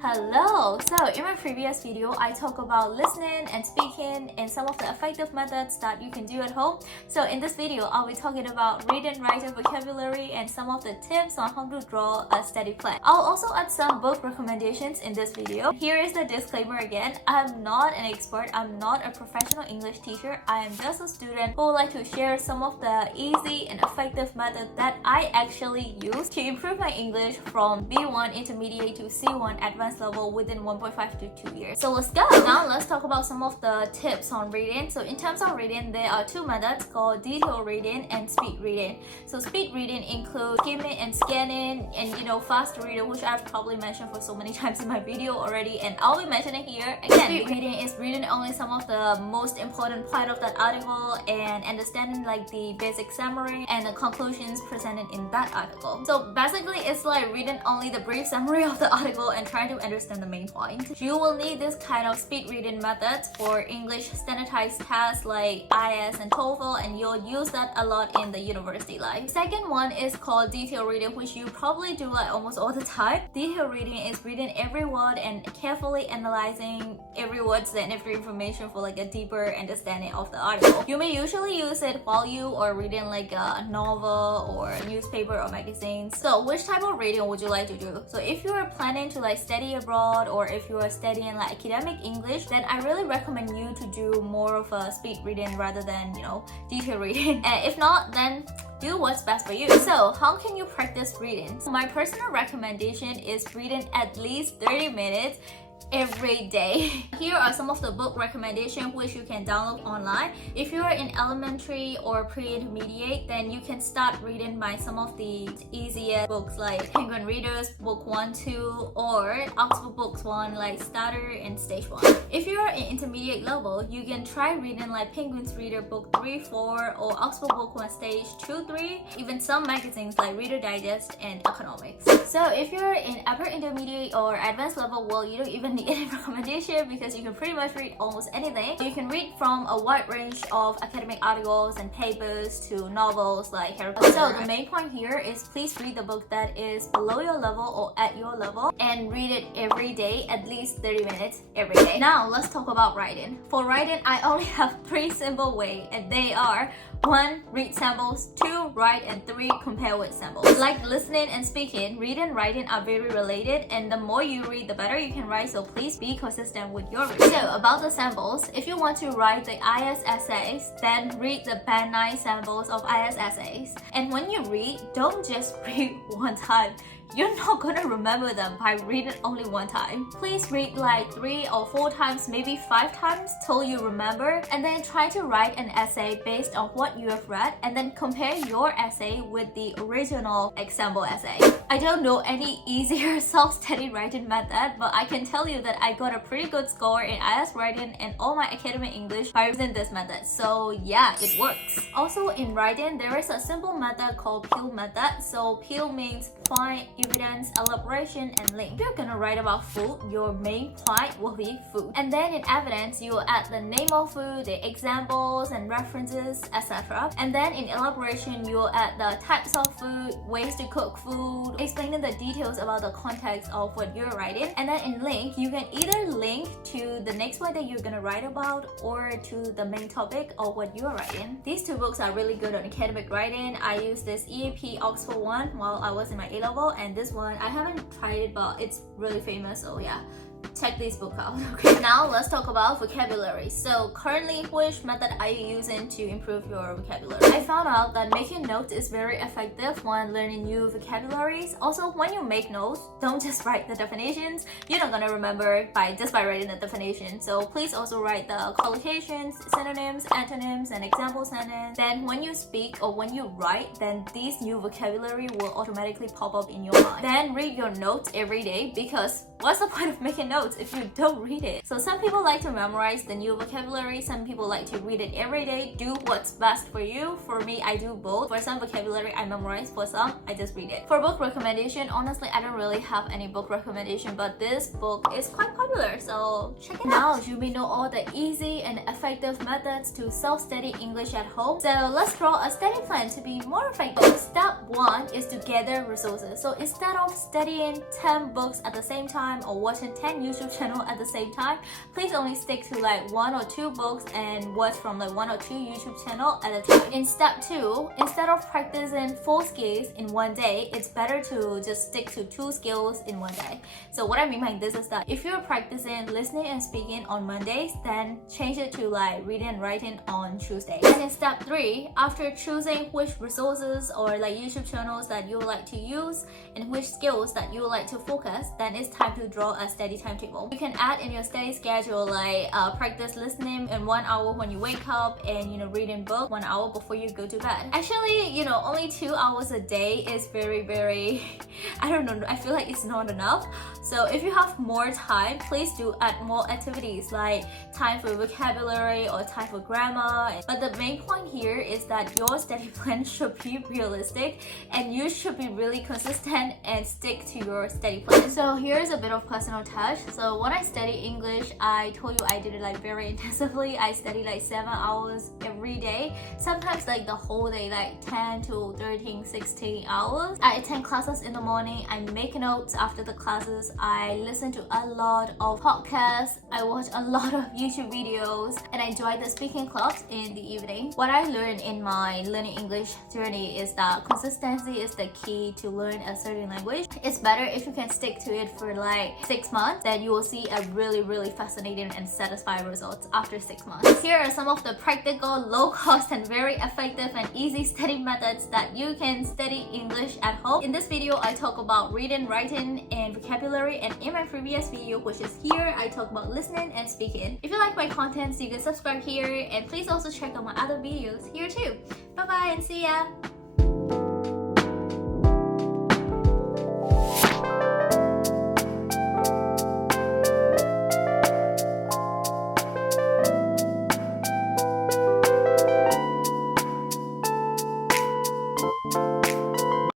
Hello! So in my previous video, I talked about listening and speaking and some of the effective methods that you can do at home. So in this video, I'll be talking about reading, writing, vocabulary and some of the tips on how to draw a study plan. I'll also add some book recommendations in this video. Here is the disclaimer again. I'm not an expert. I'm not a professional English teacher. I am just a student who would like to share some of the easy and effective methods that I actually use to improve my English from B1 intermediate to C1 advanced level within 1.5 to 2 years. So let's go! Now let's talk about some of the tips on reading. So in terms of reading, there are two methods called detailed reading and speed reading. So speed reading includes skimming and scanning and fast reading, which I've probably mentioned for so many times in my video already, and I'll be mentioning here again. Speed reading is reading only some of the most important part of that article and understanding like the basic summary and the conclusions presented in that article. So basically it's like reading only the brief summary of the article and trying to understand the main point. You will need this kind of speed reading methods for English standardized tests like IELTS and TOEFL, and you'll use that a lot in the university life. Second one is called detailed reading, which you probably do like almost all the time. Detailed reading is reading every word and carefully analyzing every word and every information for like a deeper understanding of the article. You may usually use it while you are reading like a novel or a newspaper or magazines. So which type of reading would you like to do? So if you are planning to like study abroad, or if you are studying like academic English, then I really recommend you to do more of a speed reading rather than detailed reading. And if not, then do what's best for you. So how can you practice reading? So my personal recommendation is reading at least 30 minutes every day. Here are some of the book recommendations which you can download online. If you are in elementary or pre-intermediate, then you can start reading by some of the easiest books like Penguin Readers Book 1, 2, or Oxford Books 1 like Starter and Stage 1. If you are in intermediate level, you can try reading like Penguin's Reader Book 3, 4, or Oxford Book 1 Stage 2, 3, even some magazines like Reader Digest and Economics. So if you're in upper intermediate or advanced level, well, you don't even need any recommendation because you can pretty much read almost anything. You can read from a wide range of academic articles and papers to novels like Harry Potter. So the main point here is please read the book that is below your level or at your level and read it every day, at least 30 minutes every day. Now let's talk about writing. For writing, I only have 3 simple ways, and they are 1. Read samples, 2. Write, and 3. Compare with samples. Like listening and speaking, reading and writing are very related, and the more you read, the better you can write, so please be consistent with your reading. So about the samples, if you want to write the IELTS essays, then read the Band 9 samples of IELTS essays. And when you read, don't just read one time. You're not gonna remember them by reading only one time. Please read like 3 or 4 times, maybe 5 times till you remember, and then try to write an essay based on what you have read, and then compare your essay with the original example essay. I don't know any easier self-study writing method, but I can tell you that I got a pretty good score in IELTS writing and all my academic English by using this method. So yeah, it works. Also in writing, there is a simple method called PEEL method. So PEEL means point, evidence, elaboration, and link. If you're gonna write about food, your main point will be food. And then in evidence, you will add the name of food, the examples and references, etc. And then in elaboration, you will add the types of food, ways to cook food, explaining the details about the context of what you're writing. And then in link, you can either link to the next one that you're gonna write about or to the main topic of what you're writing. These 2 books are really good on academic writing. I used this EAP Oxford one while I was in my A-level, and this one I haven't tried it, but it's really famous, so yeah, check this book out. Okay, now let's talk about vocabulary. So currently, which method are you using to improve your vocabulary? I found out that making notes is very effective when learning new vocabularies. Also, when you make notes, don't just write the definitions. You're not gonna remember just by writing the definition. So please also write the collocations, synonyms, antonyms, and example sentence. Then when you speak or when you write, then these new vocabulary will automatically pop up in your mind. Then read your notes every day, because what's the point of making notes if you don't read it? So some people like to memorize the new vocabulary, some people like to read it every day. Do what's best for you. For me, I do both. For some vocabulary, I memorize. For some, I just read it. For book recommendation, honestly, I don't really have any book recommendation, but this book is quite popular, so check it out. Now you may know all the easy and effective methods to self-study English at home. So let's draw a study plan to be more effective. Step 1 is to gather resources. So instead of studying 10 books at the same time, time or watching 10 YouTube channels at the same time, please only stick to like 1 or 2 books and watch from like 1 or 2 YouTube channels at a time. In step 2, instead of practicing 4 skills in one day, it's better to just stick to 2 skills in one day. So what I mean by this is that if you're practicing listening and speaking on Mondays, then change it to like reading and writing on Tuesdays. And in step 3, after choosing which resources or like YouTube channels that you would like to use and which skills that you would like to focus, then it's time to draw a study timetable. You can add in your study schedule like practice listening in 1 hour when you wake up and reading book 1 hour before you go to bed. Actually, only 2 hours a day is very I don't know, I feel like it's not enough. So if you have more time, please do add more activities like time for vocabulary or time for grammar. But the main point here is that your study plan should be realistic and you should be really consistent and stick to your study plan. So here's a bit of personal touch. So when I study English, I told you I did it like very intensively. I studied like 7 hours every day, sometimes like the whole day, like 10 to 13, 16 hours. I attend classes in the morning, I make notes after the classes, I listen to a lot of podcasts, I watch a lot of YouTube videos, and I join the speaking clubs in the evening. What I learned in my learning English journey is that consistency is the key to learn a certain language. It's better if you can stick to it for like 6 months, then you will see a really fascinating and satisfying results after 6 months. Here are some of the practical, low cost and very effective and easy study methods that you can study English at home. In this video, I talk about reading, writing, and vocabulary, and in my previous video, which is here, I talk about listening and speaking. If you like my content, so you can subscribe here, and please also check out my other videos here too. Bye bye and see ya! You